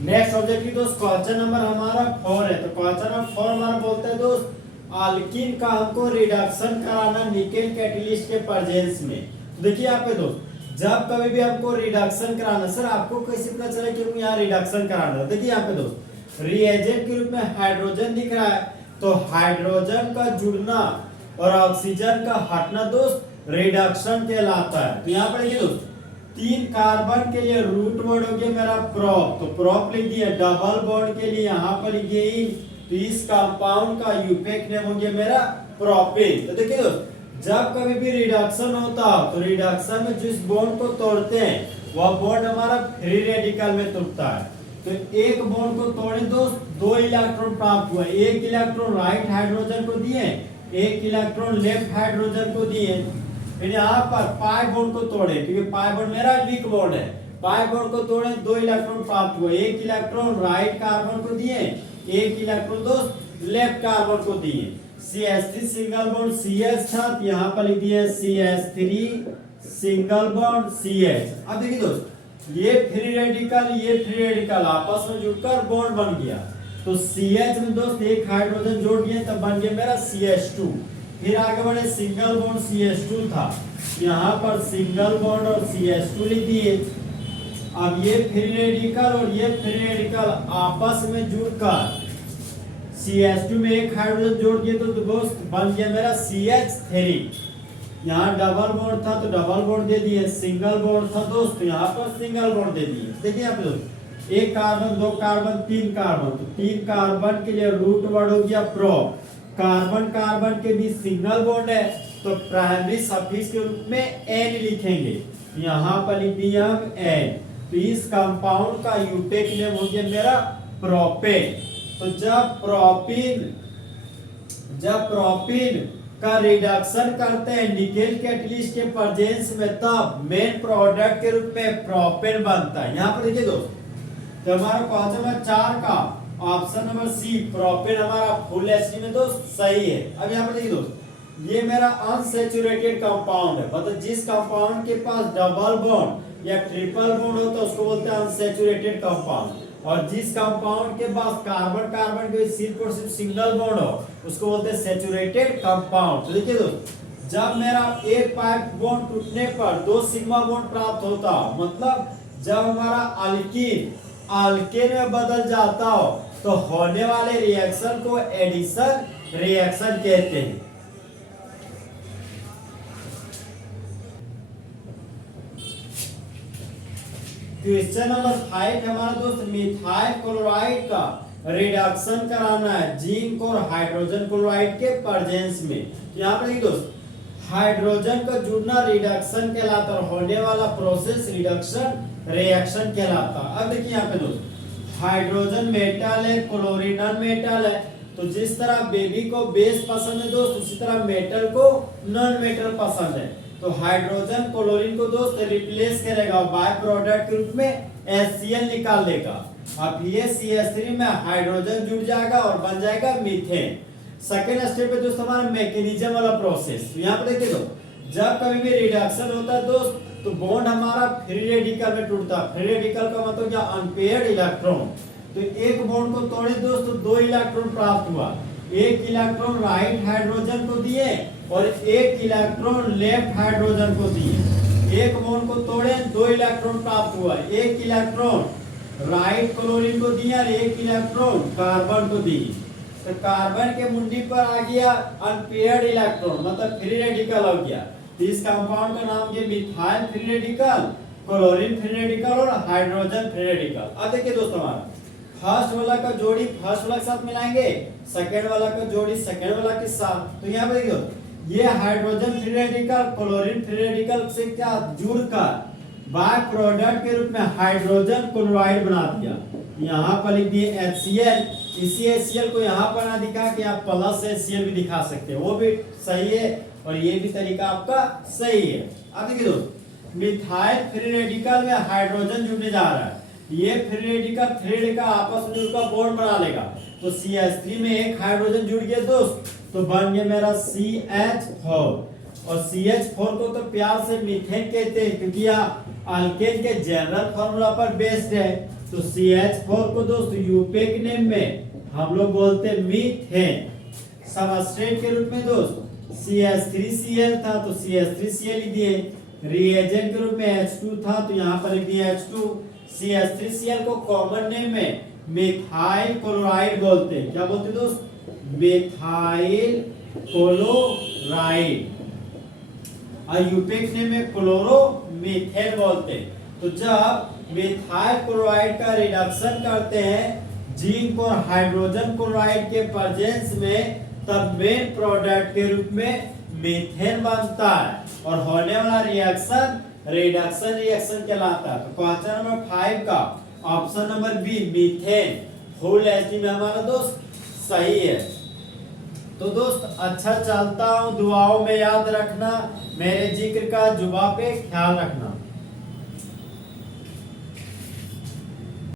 Next objective दोस्त question number हमारा 4 है। तो क्वेश्चन नंबर 4 हमारा बोलता है दोस्त अल्कीन का हमको रिडक्शन कराना निकेल कैटलिस्ट के प्रेजेंस में। तो देखिए यहाँ पे दोस्त जब कभी भी हमको रिडक्शन कराना, सर आपको कैसे पता चला कि हमको यहाँ रिडक्शन कराना, देखिए यहाँ पे दोस्त रिएजेंट के रूप में हाइड्रोजन दिख रहा है, तो हाइड्रोजन का जुड़ना और ऑक्सीजन का हटना दोस्त रिडक्शन कहलाता है। तो यहाँ पर देखिए दोस्त 3 कार्बन के लिए रूट वर्ड हो गया मेरा प्रोप, तो प्रोप लिख दिया। डबल बॉन्ड के लिए यहाँ पर लिखिए इन, तो इस कंपाउंड का यूपेक नेम हो गया मेरा प्रोपेन। तो देखिए दोस्त जब कभी भी रिडक्शन होता है तो रिडक्शन में जिस बॉन्ड को तोड़ते हैं वह बॉन्ड हमारा फ्री रेडिकल में टूटता है। तो एक बॉन्ड को तोड़े दोस्त 2 इलेक्ट्रॉन प्राप्त हुआ, एक इलेक्ट्रॉन राइट हाइड्रोजन को दिए, एक इलेक्ट्रॉन लेफ्ट हाइड्रोजन को दिए। फिर यहाँ पर पाई बॉन्ड को तोड़े, क्योंकि पाई बॉन्ड मेरा वीक बॉन्ड है, पाई बॉन्ड को तोड़े 2 इलेक्ट्रॉन प्राप्त हुआ, एक इलेक्ट्रॉन राइट कार्बन को दिए, एक इलेक्ट्रॉन दोस्त लेफ्ट कार्बन को दिए। CH3 सिंगल बॉन्ड CH था, तो यहाँ पर लिख दिया CH3 सिंगल बॉन्ड CH। अब देखिए दोस्त ये फ्री रेडिकल आपस में जुड़कर बॉन्ड बन गया, तो CH में दोस्त एक हाइड्रोजन जोड़ दिए तब बन गया मेरा CH2। फिर आगे बढ़े सिंगल बॉन्ड CH2 था, यहाँ पर सिंगल बॉन्ड और CH2 लिख दिए। अब ये फ्री रेडिकल और ये फ्री रेडिकल आपस में जुड़कर CH2 में एक हाइड्रोजन जोड़ दिए तो दोस्त बन गया मेरा CH3। यहाँ डबल बॉन्ड था तो डबल बॉन्ड दे दिए, सिंगल बॉन्ड था दोस्त तो यहाँ पर सिंगल बॉन्ड दे दिए। देखिए आप लोग एक कार्बन 2 कार्बन 3 कार्बन, तो 3 कार्बन के लिए रूट वर्ड हो गया प्रोप। कार्बन कार्बन के बीच सिंगल बॉन्ड है तो प्राइमरी सफिक्स के रूप में N लिखेंगे, यहाँ पर लिख दिया हम N। तो इस कंपाउंड का यूटेक नेम हो गया मेरा प्रोपेन। तो जब प्रोपीन का रिडक्शन करते हैं निकेल कैटलिस्ट के प्रेजेंस में तब मेन प्रोडक्ट के रूप में प्रोपेन बनता है। यहाँ पर देखिए दोस्त तो हमारा क्वेश्चन नंबर 4 का ऑप्शन नंबर सी प्रोपेन हमारा फुल एसिड में दोस्त सही है। अब यहाँ पर देखिए दोस्त ये मेरा अनसैचुरेटेड कंपाउंड है, मतलब जिस कंपाउंड के पास डबल बॉन्ड या ट्रिपल बॉन्ड होता है उसको बोलते हैं अनसैचुरेटेड कंपाउंड, और जिस कंपाउंड के पास कार्बन कार्बन के सिर्फ और सिर्फ सिंगल बॉन्ड हो उसको बोलते हैं सैचुरेटेड कंपाउंड। तो देखिए दोस्त जब मेरा एक पाइप बॉन्ड टूटने पर 2 सिग्मा बॉन्ड प्राप्त होता, मतलब जब हमारा अल्कीन अल्केन में बदल जाता हो तो होने वाले रिएक्शन को एडिशन रिएक्शन कहते हैं। क्वेश्चन नंबर 5 हमारा दोस्त मिथाइल क्लोराइड का रिडक्शन कराना है जिंक और हाइड्रोजन क्लोराइड के प्रेजेंस में। यहाँ पर देखिए दोस्त हाइड्रोजन का जुड़ना रिडक्शन कहलाता है, होने वाला प्रोसेस रिडक्शन रिएक्शन कहलाता है। अब देखिए यहाँ पे दोस्त हाइड्रोजन मेटल है, क्लोरीन नॉन मेटल है, तो जिस तरह बेबी को बेस पसंद है दोस्त उसी तरह मेटल को नॉन मेटल पसंद है। तो हाइड्रोजन क्लोरीन को दोस्त रिप्लेस करेगा, बाय प्रोडक्ट के रूप में HCl निकाल देगा। अब ये CH3 में हाइड्रोजन जुड़ जाएगा और बन जाएगा मीथेन। सेकेंड स्टेप पे दोस्त हमारा मैकेनिज्म वाला प्रोसेस। तो यहाँ पे देखिए दोस्त जब कभी भी रिडक्शन होता है दोस्त तो बॉन्ड हमारा फ्री रेडिकल में टूटता है। फ्री रेडिकल का मतलब क्या, अनपेयर्ड इलेक्ट्रॉन। तो एक बॉन्ड को तोड़े दोस्त तो 2 इलेक्ट्रॉन प्राप्त हुआ, एक इलेक्ट्रॉन राइट हाइड्रोजन को दिए और एक इलेक्ट्रॉन लेफ्ट हाइड्रोजन को दिए। एक बॉन्ड को तोड़े 2 इलेक्ट्रॉन प्राप्त हुआ, एक इलेक्ट्रॉन राइट क्लोरीन को दिया और एक इलेक्ट्रॉन कार्बन को दिए। तो कार्बन के मुंडी पर आ गया अनपेयर्ड इलेक्ट्रॉन, मतलब फ्री रेडिकल हो गया। तो इस कंपाउंड का नाम ये methyl free radical, chlorine free radical और हाइड्रोजन फ्री रेडिकल। अब देखिए दोस्तों हमारा फर्स्ट वाला का जोड़ी फर्स्ट वाला के साथ मिलाएंगे, सेकंड वाला का जोड़ी सेकंड वाला के साथ। तो यहाँ पे देखिए ये hydrogen free radical chlorine free radical से क्या जुड़कर बाय प्रोडक्ट के रूप में हाइड्रोजन क्लोराइड बना दिया। यहाँ पर लिख दिए HCl। इसी HCl को यहाँ पर ना दिखा कि आप प्लस HCl भी दिखा सकते हैं, वो भी सही है और ये भी तरीका आपका सही है। अब देखिए दोस्त मिथाइल फ्री रेडिकल में हाइड्रोजन जुड़ने जा रहा है, ये फ्री रेडिकल आपस में जुड़कर बॉन्ड बना लेगा। तो CH3 में एक हाइड्रोजन जुड़ गया दोस्त तो बन गया मेरा CH4, और CH4 को तो प्यार से मीथेन कहते हैं क्योंकि यह अल्केन के जनरल फॉर्मूला पर बेस्ड है। तो CH4 को दोस्त यूपेक नेम में हम लोग बोलते हैं मीथेन। सबस्ट्रेट के रूप में दोस्त CH3Cl था तो CH3Cl लिख दिए। रिएजेंट के रूप में H2 था तो यहाँ पर लिख दिया H2। CH3Cl को कॉमन नेम में मिथाइल क्लोराइड बोलते हैं। क्या बोलते हैं दोस्त? Methyl chloride. और यूपेक नेम में क्लोरोमीथेन बोलते हैं। तो जब मिथाइल क्लोराइड का रिडक्शन करते हैं जिंक और हाइड्रोजन क्लोराइड के प्रेजेंस में, तब मेन प्रोडक्ट के रूप में मीथेन बनता है और होने वाला रिएक्शन रिडक्शन रिएक्शन कहलाता है। तो क्वेश्चन नंबर 5 का option number B methane full HD में हमारा दोस्त सही है। तो दोस्त अच्छा चलता हूँ, दुआओं में याद रखना, मेरे जिक्र का जुबा पे ख्याल रखना।